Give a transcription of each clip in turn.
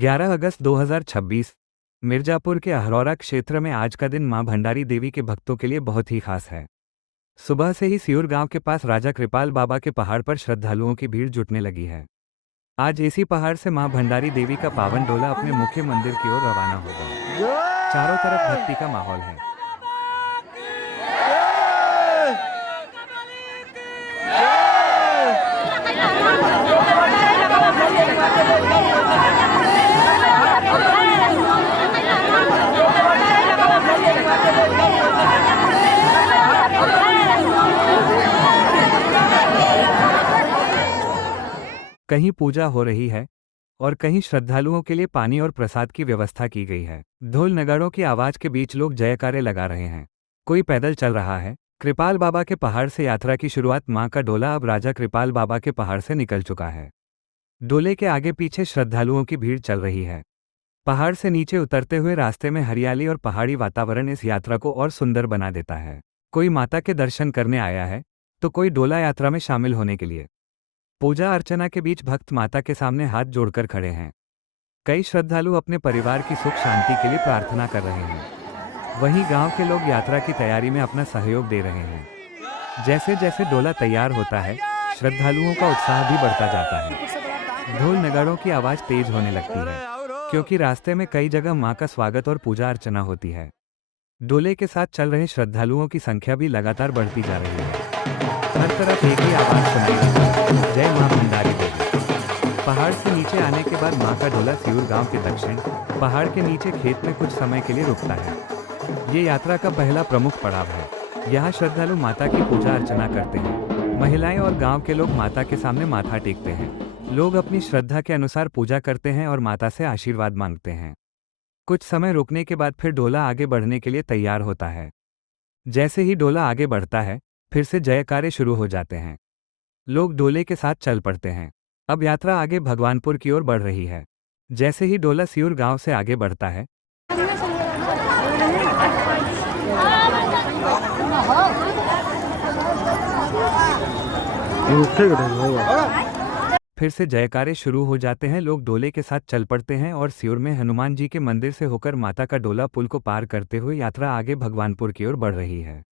11 अगस्त 2026 मिर्जापुर के अहरौरा क्षेत्र में आज का दिन मां भंडारी देवी के भक्तों के लिए बहुत ही खास है। सुबह से ही सियूर गांव के पास राजा कृपाल बाबा के पहाड़ पर श्रद्धालुओं की भीड़ जुटने लगी है। आज इसी पहाड़ से मां भंडारी देवी का पावन डोला अपने मुख्य मंदिर की ओर रवाना होगा। चारों तरफ भक्ति का माहौल है। कहीं पूजा हो रही है और कहीं श्रद्धालुओं के लिए पानी और प्रसाद की व्यवस्था की गई है। ढोल नगाड़ों की आवाज के बीच लोग जयकारे लगा रहे हैं। कोई पैदल चल रहा है। कृपाल बाबा के पहाड़ से यात्रा की शुरुआत। मां का डोला अब राजा कृपाल बाबा के पहाड़ से निकल चुका है। डोले के आगे पीछे श्रद्धालुओं की भीड़ चल रही है। पहाड़ से नीचे उतरते हुए रास्ते में हरियाली और पहाड़ी वातावरण इस यात्रा को और सुंदर बना देता है। कोई माता के दर्शन करने आया है तो कोई डोला यात्रा में शामिल होने के लिए। पूजा अर्चना के बीच भक्त माता के सामने हाथ जोड़कर खड़े हैं। कई श्रद्धालु अपने परिवार की सुख शांति के लिए प्रार्थना कर रहे हैं। वहीं गांव के लोग यात्रा की तैयारी में अपना सहयोग दे रहे हैं। जैसे जैसे डोला तैयार होता है, श्रद्धालुओं का उत्साह भी बढ़ता जाता है। ढोल नगाड़ों की आवाज तेज होने लगती है क्योंकि रास्ते में कई जगह मां का स्वागत और पूजा अर्चना होती है। डोले के साथ चल रहे श्रद्धालुओं की संख्या भी लगातार बढ़ती जा रही है। हर तरफ एक ही आवाज सुनाई देती है, जय मां भंडारी देवी। पहाड़ से नीचे आने के बाद मां का डोला सियूर गांव के दक्षिण पहाड़ के नीचे खेत में कुछ समय के लिए रुकता है। ये यात्रा का पहला प्रमुख पड़ाव है। यहाँ श्रद्धालु माता की पूजा अर्चना करते हैं। महिलाएं और गांव के लोग माता के सामने माथा टेकते हैं। लोग अपनी श्रद्धा के अनुसार पूजा करते हैं और माता से आशीर्वाद मांगते हैं। कुछ समय रुकने के बाद फिर डोला आगे बढ़ने के लिए तैयार होता है। जैसे ही डोला आगे बढ़ता है, फिर से जयकारे शुरू हो जाते हैं। लोग डोले के साथ चल पड़ते हैं। अब यात्रा आगे भगवानपुर की ओर बढ़ रही है। जैसे ही डोला सियूर गांव से आगे बढ़ता है, फिर से जयकारे शुरू हो जाते हैं। लोग डोले के साथ चल पड़ते हैं और सियूर में हनुमान जी के मंदिर से होकर माता का डोला पुल को पार करते हुए यात्रा आगे भगवानपुर की ओर बढ़ रही है।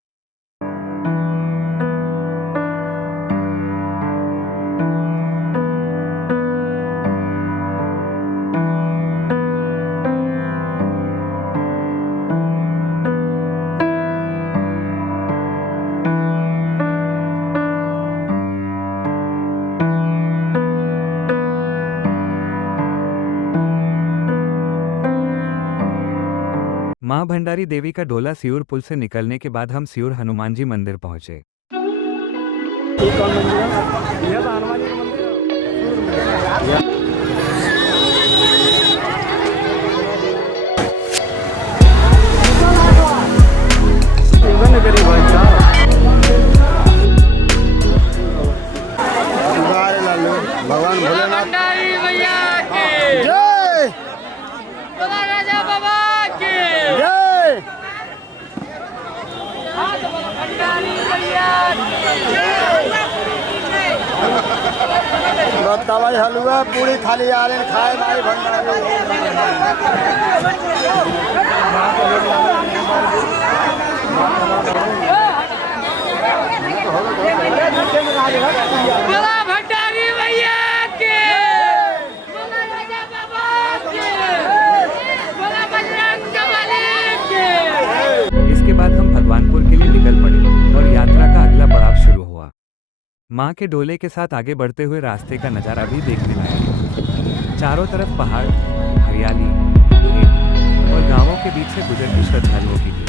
मां भंडारी देवी का डोला सियूर पुल से निकलने के बाद हम सियूर हनुमान जी मंदिर पहुंचे। भगवान भोलेनाथ बतावाई हलवा पूरी खाली आ रहे खाए भाई भंडारी भैया के इसके बाद हम भगवानपुर के लिए निकल पड़े और यात्रा का अगला पड़ाव शुरू हुआ। मां के डोले के साथ आगे बढ़ते हुए रास्ते का नज़ारा भी देखने लायक है। चारों तरफ पहाड़, हरियाली, खेत और गांवों के बीच से गुजरती श्रद्धालुओं की भीड़।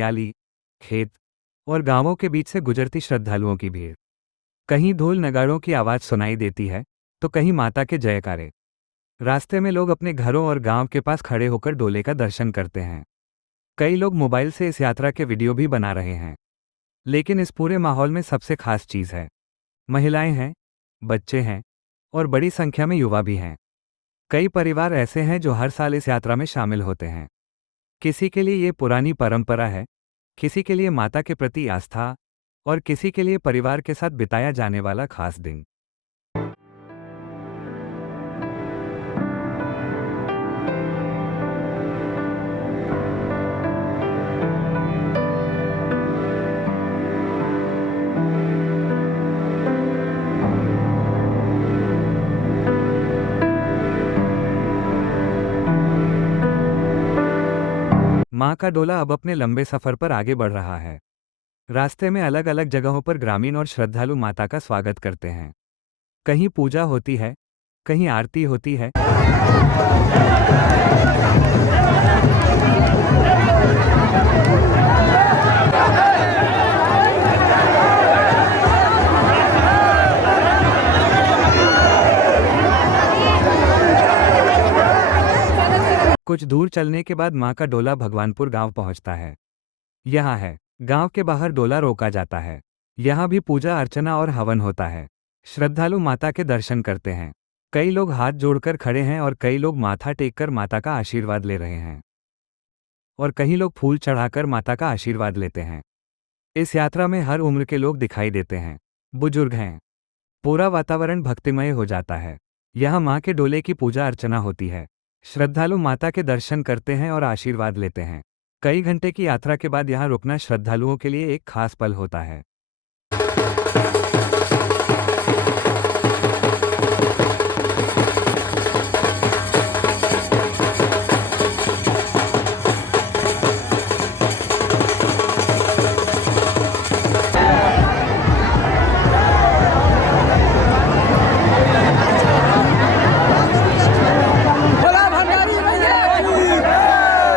हरियाली, खेत और गांवों के बीच से गुजरती श्रद्धालुओं की भीड़। कहीं ढोल नगाड़ों की आवाज़ सुनाई देती है, तो कहीं माता के जयकारे। रास्ते में लोग अपने घरों और गांव के पास खड़े होकर डोले का दर्शन करते हैं। कई लोग मोबाइल से इस यात्रा के वीडियो भी बना रहे हैं। लेकिन इस पूरे माहौल में सबसे खास चीज़ है, महिलाएं हैं, बच्चे हैं और बड़ी संख्या में युवा भी हैं। कई परिवार ऐसे हैं जो हर साल इस यात्रा में शामिल होते हैं। किसी के लिए ये पुरानी परंपरा है, किसी के लिए माता के प्रति आस्था और किसी के लिए परिवार के साथ बिताया जाने वाला खास दिन। माँ का डोला अब अपने लंबे सफर पर आगे बढ़ रहा है। रास्ते में अलग अलग जगहों पर ग्रामीण और श्रद्धालु माता का स्वागत करते हैं। कहीं पूजा होती है, कहीं आरती होती है, कुछ दूर चलने के बाद माँ का डोला भगवानपुर गांव पहुंचता है। यहाँ है, गांव के बाहर डोला रोका जाता है। यहाँ भी पूजा अर्चना और हवन होता है। श्रद्धालु माता के दर्शन करते हैं। कई लोग हाथ जोड़कर खड़े हैं और कई लोग माथा टेककर माता का आशीर्वाद ले रहे हैं और कई लोग फूल चढ़ाकर माता का आशीर्वाद लेते हैं। इस यात्रा में हर उम्र के लोग दिखाई देते हैं, बुजुर्ग हैं। पूरा वातावरण भक्तिमय हो जाता है। यहाँ माँ के डोले की पूजा अर्चना होती है। श्रद्धालु माता के दर्शन करते हैं और आशीर्वाद लेते हैं। कई घंटे की यात्रा के बाद यहाँ रुकना श्रद्धालुओं के लिए एक खास पल होता है। भोला भंडारी मैया की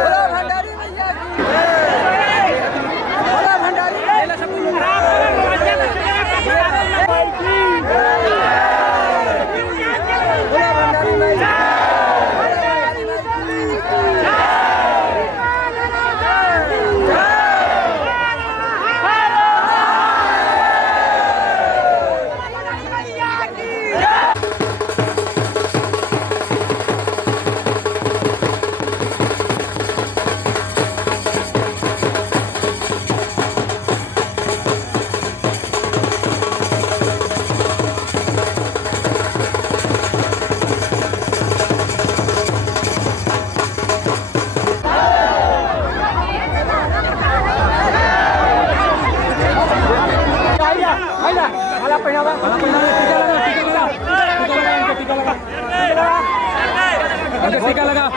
भोला भंडारी मैया की भोला भंडारी मैया की भोला भंडारी मैया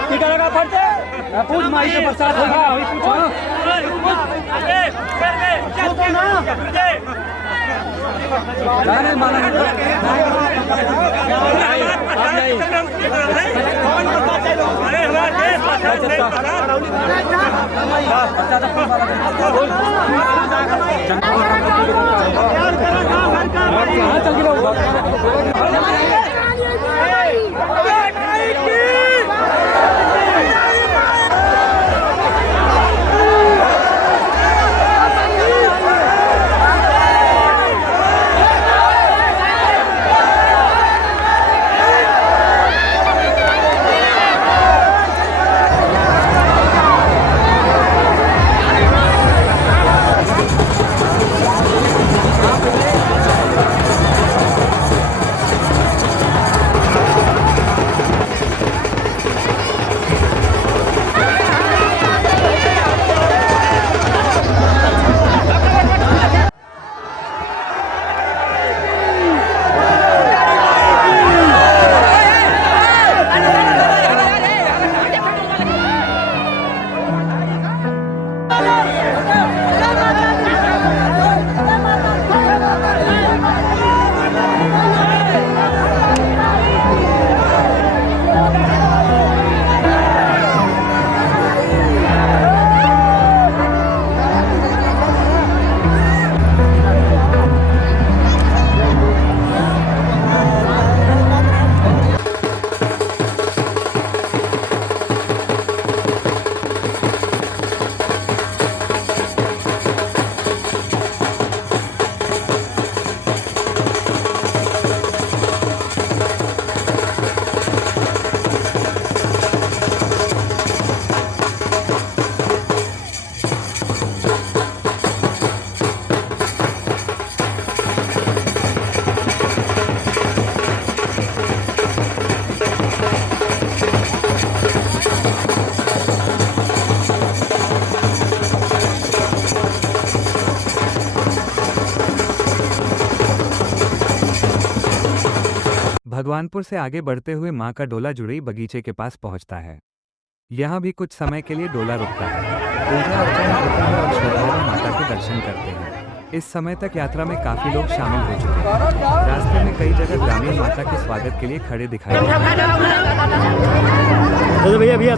टीका लगा फटते पूछ माई के प्रसाद होगा अभी पूछो नहीं माना भगवानपुर से आगे बढ़ते हुए मां का डोला जुड़ई बगीचे के पास पहुंचता है। यहाँ भी कुछ समय के लिए डोला रुकता है। पूजा अर्चना होती है और श्रद्धालु माता के दर्शन करते हैं। इस समय तक यात्रा में काफी लोग शामिल हो चुके हैं। रास्ते में कई जगह ग्रामीण माता के स्वागत के लिए खड़े दिखाई देते हैं। भैया भैया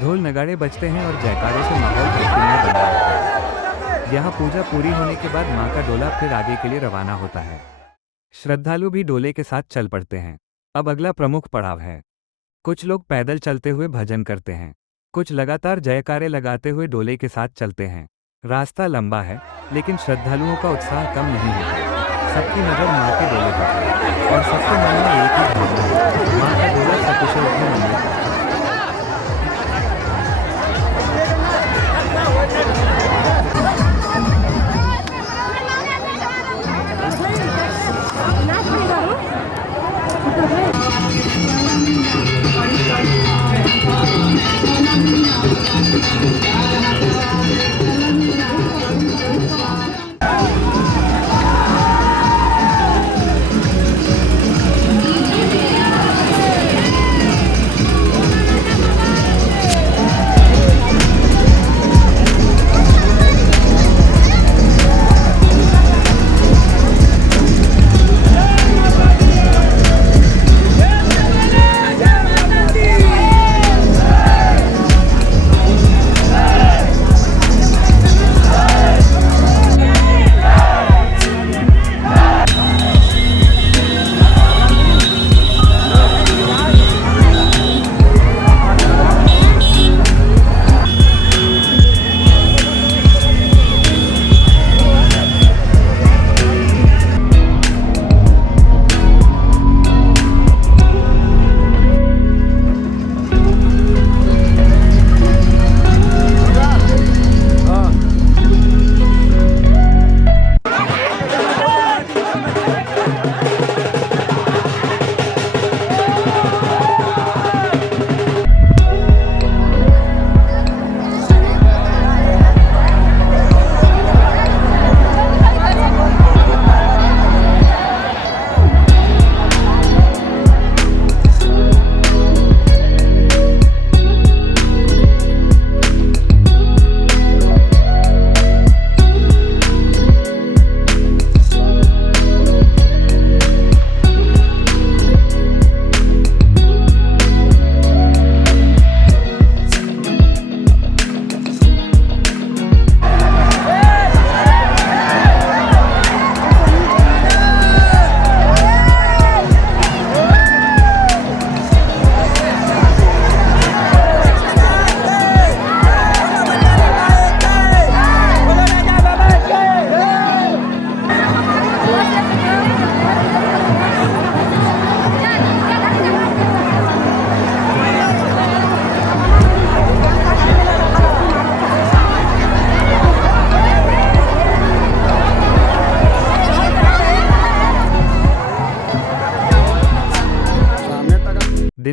ढोल नगाड़े बजते हैं और जयकारों से माहौल भक्तिमय बना रहता है। यहाँ पूजा पूरी होने के बाद मां का डोला फिर आगे के लिए रवाना होता है। श्रद्धालु भी डोले के साथ चल पड़ते हैं। अब अगला प्रमुख पड़ाव है। कुछ लोग पैदल चलते हुए भजन करते हैं, कुछ लगातार जयकारे लगाते हुए डोले के साथ चलते हैं। रास्ता लंबा है, लेकिन श्रद्धालुओं का उत्साह कम नहीं होता। सबकी नजर मां के डोले पर है और सबके मन में एक ही भावना है, मां का डोला सकुशल भी मंदिर पर।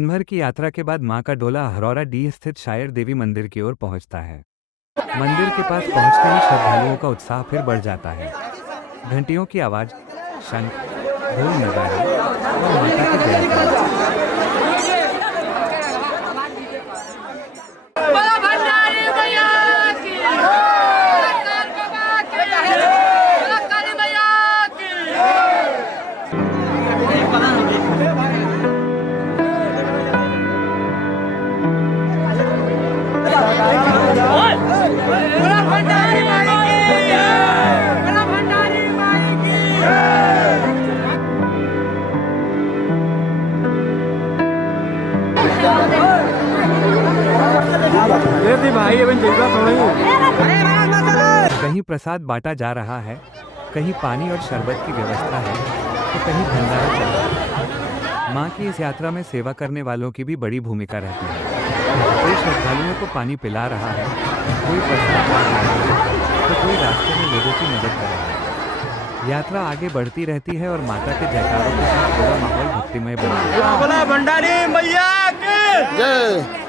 दिन भर की यात्रा के बाद मां का डोला हरौरा डी स्थित शायर देवी मंदिर की ओर पहुंचता है। मंदिर के पास पहुंचते ही श्रद्धालुओं का उत्साह फिर बढ़ जाता है। घंटियों की आवाज, शंख, ढोल, नगाड़े और माता की जयकारा। कहीं प्रसाद बांटा जा रहा है, कहीं पानी और शरबत की व्यवस्था है, तो कहीं भंडारा चल रहा है। मां की इस यात्रा में सेवा करने वालों की भी बड़ी भूमिका रहती है। कोई श्रद्धालुओं को पानी पिला रहा है, कोई प्रसाद बांट रहा है, तो कोई रास्ते में लोगों की मदद कर रहा है। यात्रा आगे बढ़ती रहती है और माता के जयकारों के साथ पूरा माहौल भक्तिमय बना रहता है। भंडारी मैया की जय।